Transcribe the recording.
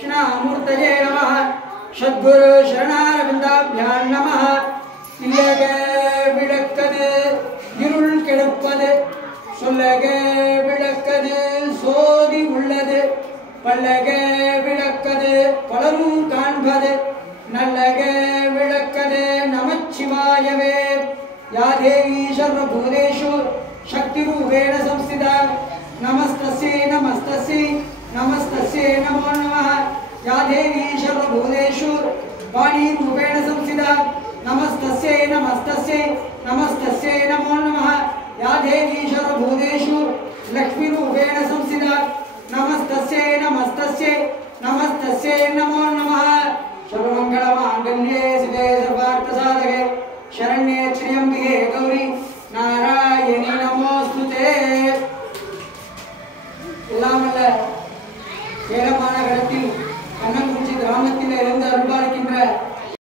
दक्षिणामूर्तये नमः सद्गुरु शरणारविन्दाभ्यां नमः இல்லகே விளக்கது இருள் கெடுப்பது சொல்லகே விளக்கது சோதி உள்ளது பல்லகே விளக்கது பலரும் காண்பது நல்லகே விளக்கது நமச்சிவாயவே या देवी सर्वभूतेषु शक्तिरूपेण संस्थिता नमस्तस्यै नमस्तस्यै नमस्तस्यै नमो नमः या देवी सर्वभूतेषु वाणीरूपेण संस्थिता नमस्तस्यै नमस्तस्यै नमस्तस्यै नमो नमः या देवी सर्वभूतेषु लक्ष्मीरूपेण संस्थिता नमस्तस्यै नमस्तस्यै नमस्तस्यै नमो नमः सर्वमङ्गलमाङ्गल्ये शिवे सर्वार्थसाधके शरण्ये त्र्यंबके गौरी नारायणी नमोस्तुते எல்லாமல்ல ஏலமான கடத்தில் கண்ணங்குறிச்சி கிராமத்தில் இருந்து